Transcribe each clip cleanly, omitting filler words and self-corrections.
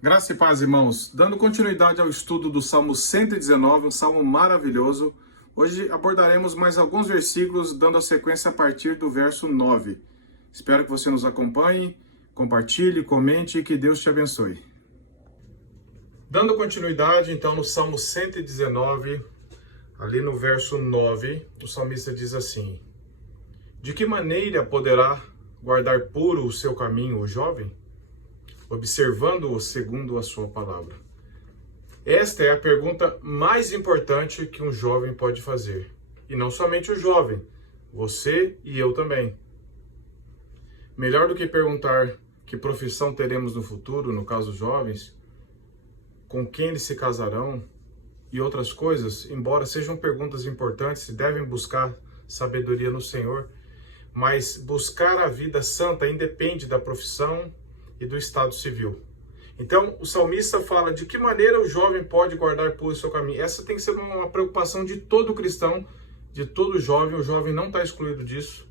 Graça e paz, irmãos. Dando continuidade ao estudo do Salmo 119, um salmo maravilhoso, hoje abordaremos mais alguns versículos, dando a sequência a partir do verso 9. Espero que você nos acompanhe, compartilhe, comente e que Deus te abençoe. Dando continuidade, então, no Salmo 119, ali no verso 9, o salmista diz assim: De que maneira poderá guardar puro o seu caminho o jovem? Observando-o segundo a sua palavra. Esta é a pergunta mais importante que um jovem pode fazer. E não somente o jovem, você e eu também. Melhor do que perguntar que profissão teremos no futuro, no caso dos jovens, com quem eles se casarão e outras coisas, embora sejam perguntas importantes e devem buscar sabedoria no Senhor, mas buscar a vida santa independe da profissão e do estado civil. Então, o salmista fala de que maneira o jovem pode guardar puro o seu caminho. Essa tem que ser uma preocupação de todo cristão, de todo jovem. O jovem não está excluído disso.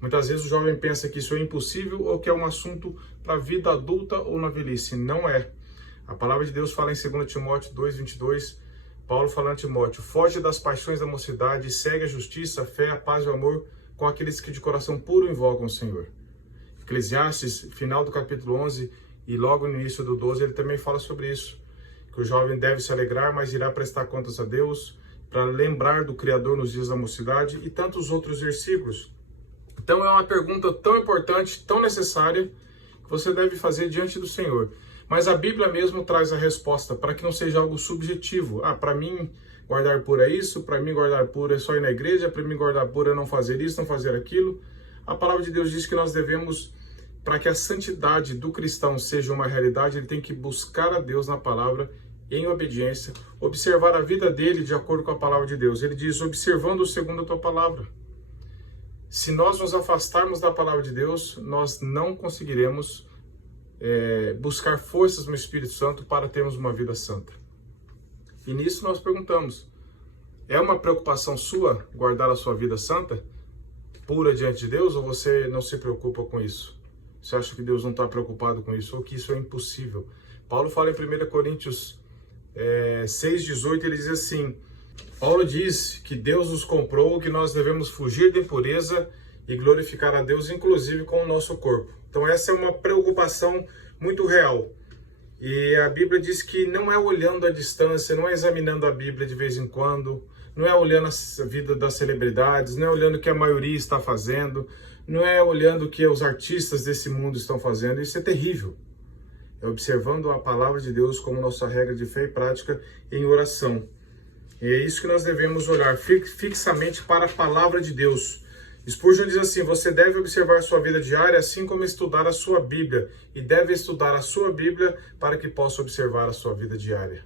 Muitas vezes o jovem pensa que isso é impossível ou que é um assunto para a vida adulta ou na velhice. Não é. A palavra de Deus fala em 2 Timóteo 2:22, Paulo falando a Timóteo: foge das paixões da mocidade e segue a justiça, a fé, a paz e o amor com aqueles que de coração puro invocam o Senhor. Eclesiastes, final do capítulo 11 e logo no início do 12, ele também fala sobre isso, que o jovem deve se alegrar, mas irá prestar contas a Deus, para lembrar do Criador nos dias da mocidade e tantos outros versículos. Então é uma pergunta tão importante, tão necessária, que você deve fazer diante do Senhor. Mas a Bíblia mesmo traz a resposta, para que não seja algo subjetivo. Para mim guardar puro é isso, para mim guardar puro é só ir na igreja, para mim guardar puro é não fazer isso, não fazer aquilo. A palavra de Deus diz que nós devemos, para que a santidade do cristão seja uma realidade, ele tem que buscar a Deus na palavra, em obediência, observar a vida dele de acordo com a palavra de Deus. Ele diz: observando segundo a tua palavra. Se nós nos afastarmos da palavra de Deus, nós não conseguiremos buscar forças no Espírito Santo para termos uma vida santa. E nisso nós perguntamos: é uma preocupação sua guardar a sua vida santa, pura diante de Deus, ou você não se preocupa com isso? Você acha que Deus não está preocupado com isso, ou que isso é impossível? Paulo fala em 1 Coríntios 6,18, ele diz assim: Paulo diz que Deus nos comprou, que nós devemos fugir da impureza e glorificar a Deus, inclusive com o nosso corpo. Então essa é uma preocupação muito real. E a Bíblia diz que não é olhando à distância, não é examinando a Bíblia de vez em quando, não é olhando a vida das celebridades, não é olhando o que a maioria está fazendo, não é olhando o que os artistas desse mundo estão fazendo. Isso é terrível. É observando a palavra de Deus como nossa regra de fé e prática em oração. E é isso que nós devemos olhar fixamente para a palavra de Deus. Spurgeon diz assim: você deve observar a sua vida diária assim como estudar a sua Bíblia, e deve estudar a sua Bíblia para que possa observar a sua vida diária.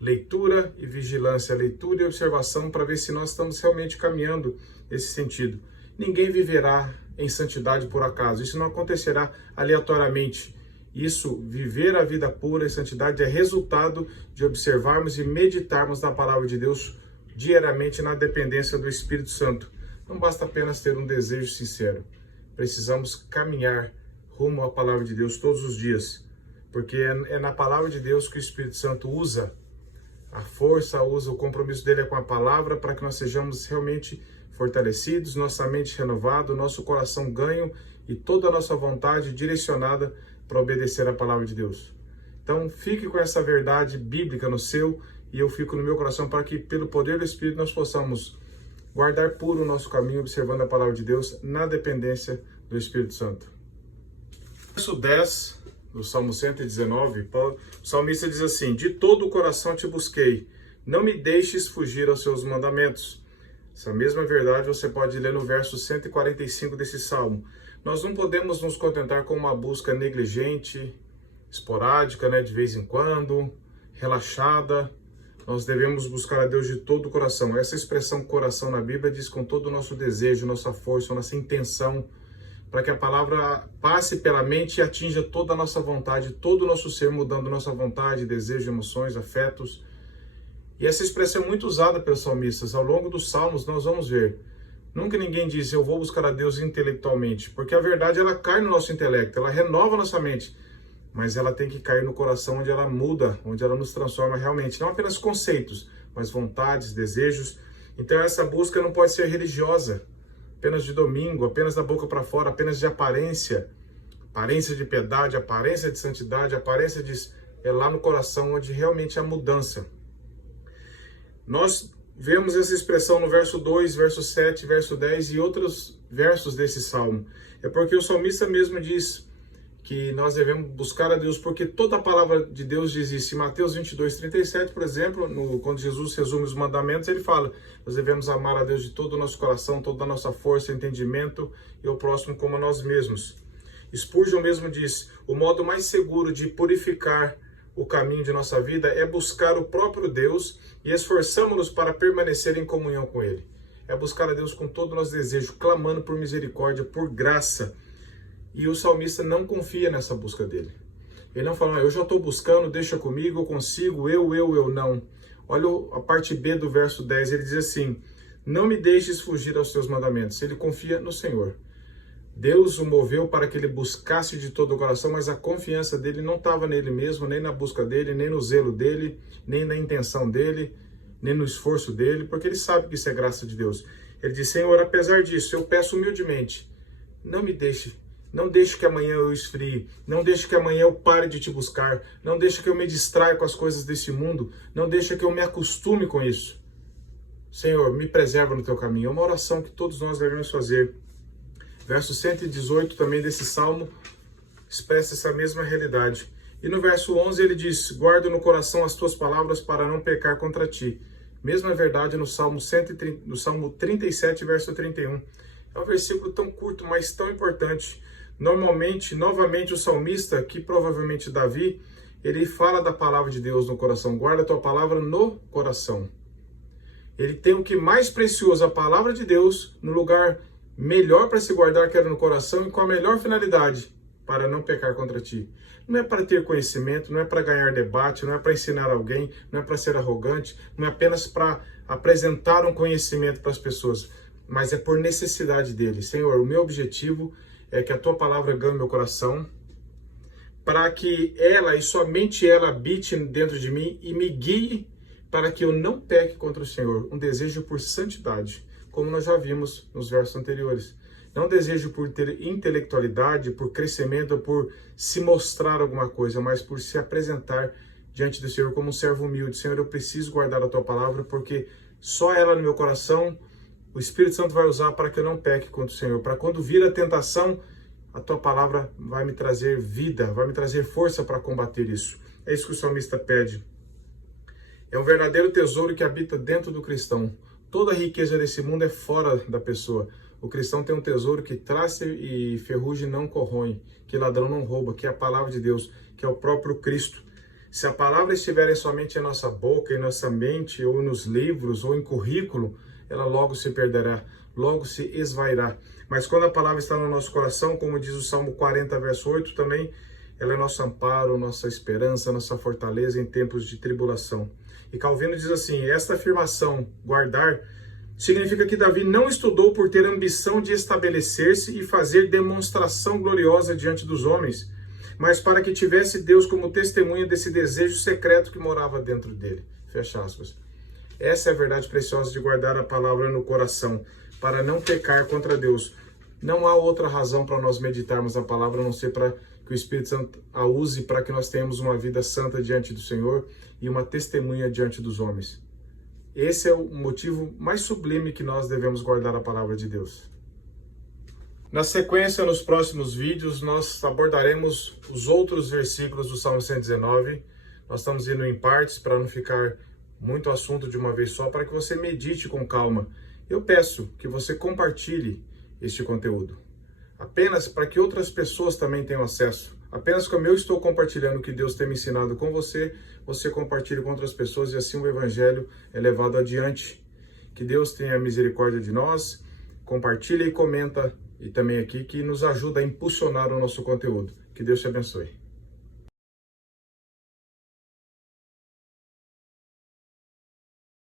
Leitura e vigilância, leitura e observação para ver se nós estamos realmente caminhando nesse sentido. Ninguém viverá em santidade por acaso, isso não acontecerá aleatoriamente. Isso, viver a vida pura e santidade, é resultado de observarmos e meditarmos na palavra de Deus diariamente na dependência do Espírito Santo. Não basta apenas ter um desejo sincero, precisamos caminhar rumo à palavra de Deus todos os dias, porque é na palavra de Deus que o Espírito Santo usa a força, usa o compromisso dele com a palavra para que nós sejamos realmente fortalecidos, nossa mente renovada, nosso coração ganho e toda a nossa vontade direcionada para obedecer a palavra de Deus. Então fique com essa verdade bíblica no seu e eu fico no meu coração para que pelo poder do Espírito nós possamos guardar puro o nosso caminho observando a palavra de Deus na dependência do Espírito Santo. Verso 10 do Salmo 119, o salmista diz assim: de todo o coração te busquei, não me deixes fugir aos seus mandamentos. Essa mesma verdade você pode ler no verso 145 desse salmo. Nós não podemos nos contentar com uma busca negligente, esporádica, de vez em quando, relaxada. nós devemos buscar a Deus de todo o coração. Essa expressão coração na Bíblia diz com todo o nosso desejo, nossa força, nossa intenção, para que a palavra passe pela mente e atinja toda a nossa vontade, todo o nosso ser, mudando nossa vontade, desejo, emoções, afetos. E essa expressão é muito usada pelos salmistas. Ao longo dos salmos nós vamos ver. Nunca ninguém diz, eu vou buscar a Deus intelectualmente, porque a verdade ela cai no nosso intelecto, ela renova a nossa mente, mas ela tem que cair no coração onde ela muda, onde ela nos transforma realmente, não apenas conceitos, mas vontades, desejos. Então essa busca não pode ser religiosa, apenas de domingo, apenas da boca para fora, apenas de aparência de piedade, aparência de santidade, aparência de... É lá no coração onde realmente há mudança. Nós vemos essa expressão no verso 2, verso 7, verso 10 e outros versos desse salmo. É porque o salmista mesmo diz que nós devemos buscar a Deus, porque toda a palavra de Deus diz isso. Em Mateus 22, 37, por exemplo, quando Jesus resume os mandamentos, ele fala, nós devemos amar a Deus de todo o nosso coração, toda a nossa força, entendimento e o próximo como a nós mesmos. Spurgeon mesmo diz, o modo mais seguro de purificar o caminho de nossa vida é buscar o próprio Deus e esforçamos-nos para permanecer em comunhão com Ele. É buscar a Deus com todo o nosso desejo, clamando por misericórdia, por graça. E o salmista não confia nessa busca dele. Ele não fala, eu já estou buscando, deixa comigo, eu consigo, eu não. Olha a parte B do verso 10, ele diz assim, não me deixes fugir aos teus mandamentos. Ele confia no Senhor. Deus o moveu para que ele buscasse de todo o coração, mas a confiança dele não estava nele mesmo, nem na busca dele, nem no zelo dele, nem na intenção dele, nem no esforço dele, porque ele sabe que isso é graça de Deus. Ele diz, Senhor, apesar disso, eu peço humildemente, não me deixe. Não deixe que amanhã eu esfrie, não deixe que amanhã eu pare de te buscar, não deixe que eu me distraia com as coisas desse mundo, não deixe que eu me acostume com isso. Senhor, me preserva no teu caminho. É uma oração que todos nós devemos fazer. Verso 118 também desse salmo expressa essa mesma realidade. E no verso 11 ele diz, guarda no coração as tuas palavras para não pecar contra ti. Mesma verdade no Salmo 37, verso 31. É um versículo tão curto, mas tão importante. Novamente, o salmista, que provavelmente Davi, ele fala da palavra de Deus no coração. Guarda a tua palavra no coração. Ele tem o que mais precioso, a palavra de Deus, no lugar melhor para se guardar, que era no coração, e com a melhor finalidade, para não pecar contra ti. Não é para ter conhecimento, não é para ganhar debate, não é para ensinar alguém, não é para ser arrogante, não é apenas para apresentar um conhecimento para as pessoas, mas é por necessidade dele. Senhor, o meu objetivo é que a tua palavra ganhe meu coração, para que ela e somente ela habite dentro de mim e me guie para que eu não peque contra o Senhor. Um desejo por santidade, como nós já vimos nos versos anteriores. Não desejo por ter intelectualidade, por crescimento, por se mostrar alguma coisa, mas por se apresentar diante do Senhor como um servo humilde. Senhor, eu preciso guardar a tua palavra, porque só ela no meu coração o Espírito Santo vai usar para que eu não peque contra o Senhor. Para quando vir a tentação, a tua palavra vai me trazer vida, vai me trazer força para combater isso. É isso que o salmista pede. É um verdadeiro tesouro que habita dentro do cristão. Toda a riqueza desse mundo é fora da pessoa. O cristão tem um tesouro que traça e ferrugem não corroem, que ladrão não rouba, que é a palavra de Deus, que é o próprio Cristo. Se a palavra estiver somente em nossa boca, em nossa mente, ou nos livros, ou em currículo, ela logo se perderá, logo se esvairá. Mas quando a palavra está no nosso coração, como diz o Salmo 40, verso 8, também, ela é nosso amparo, nossa esperança, nossa fortaleza em tempos de tribulação. E Calvino diz assim, esta afirmação, guardar, significa que Davi não estudou por ter ambição de estabelecer-se e fazer demonstração gloriosa diante dos homens, mas para que tivesse Deus como testemunha desse desejo secreto que morava dentro dele. Fecha aspas. Essa é a verdade preciosa de guardar a palavra no coração, para não pecar contra Deus. Não há outra razão para nós meditarmos a palavra, a não ser para que o Espírito Santo a use para que nós tenhamos uma vida santa diante do Senhor e uma testemunha diante dos homens. Esse é o motivo mais sublime que nós devemos guardar a palavra de Deus. Na sequência, nos próximos vídeos, nós abordaremos os outros versículos do Salmo 119. Nós estamos indo em partes para não ficar muito assunto de uma vez só, para que você medite com calma. Eu peço que você compartilhe este conteúdo, apenas para que outras pessoas também tenham acesso Apenas como eu estou compartilhando o que Deus tem me ensinado com você, você compartilha com outras pessoas e assim o Evangelho é levado adiante. Que Deus tenha misericórdia de nós, compartilha e comenta e também aqui que nos ajuda a impulsionar o nosso conteúdo. Que Deus te abençoe.